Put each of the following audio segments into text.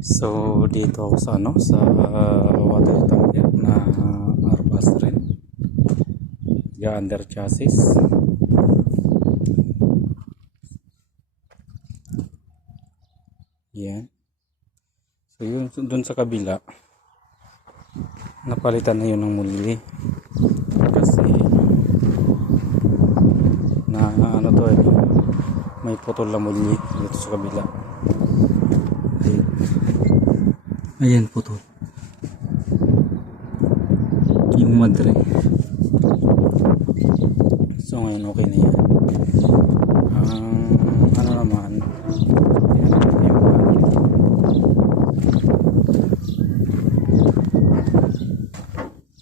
So dito ako sa sa water tank na Arbas rin. Under chassis. Yan. So yun dun sa kabila napalitan na yun ng muli. Kasi na ano to may putol na muli dito sa kabila. Ayan po to. Yung madre. So ngayon okay na yan. Ano naman.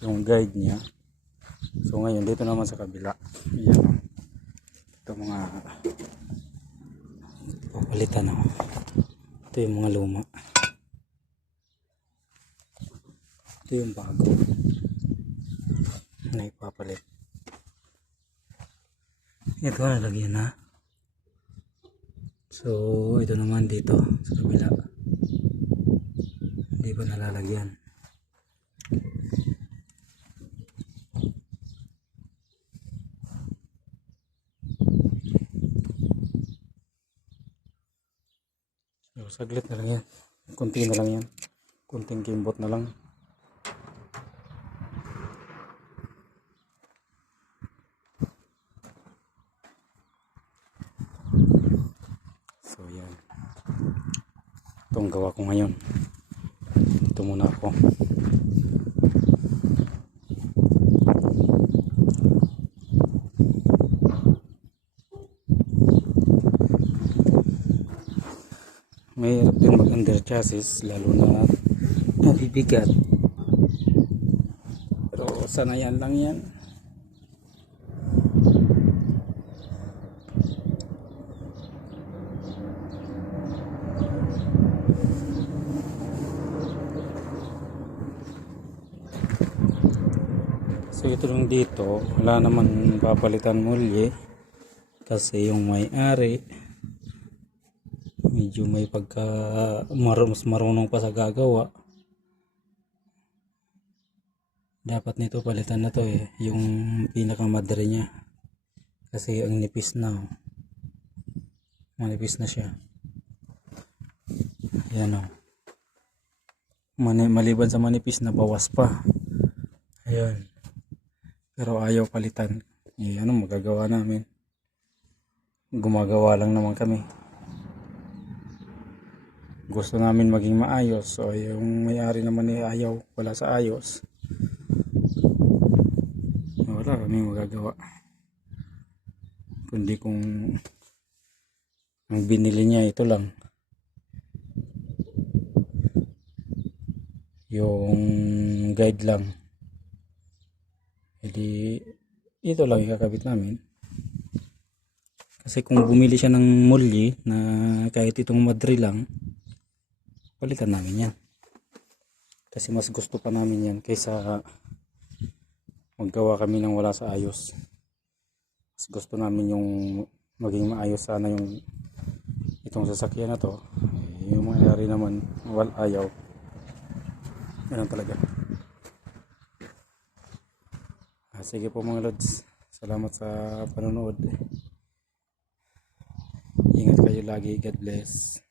Yung guide niya. So ngayon dito naman sa kabila. Ayan. Ito mga papalitan ako. Ito yung mga luma. Ito yung bago na ipapalit. Ito nalagyan na. So ito naman dito sa kabila hindi pa nalalagyan. So saglit na lang yan, kunti na lang yan, kunting kimbot na lang. So yan, itong gawa ko ngayon. Ito muna ako. Mahirap din mag under chassis lalo na nabibigat, pero sanayan lang yan. So ito lang dito, wala naman papalitan muli kasi yung may-ari medyo may pagka mas marunong pa sa gagawa. Dapat nito palitan na to yung pinakamadre niya kasi ang nipis na, manipis na siya. Ayan maliban sa manipis na bawas pa. Ayan, pero ayaw palitan. Ano magagawa namin, gumagawa lang naman kami. Gusto namin maging maayos, so yung may-ari naman ayaw, wala sa ayos, wala kami magagawa kundi kung ang binili niya ito lang, yung guide lang, hindi ito lang ikakabit namin. Kasi kung bumili siya ng muli na kahit itong madre lang, palitan namin yan. Kasi mas gusto pa namin yan kaysa maggawa kami ng wala sa ayos. Mas gusto namin yung maging maayos sana yung itong sasakyan na to. Yung may-ari naman ayaw. Ganun talaga. Sige po mga lods, salamat sa panonood. Ingat kayo lagi, God bless.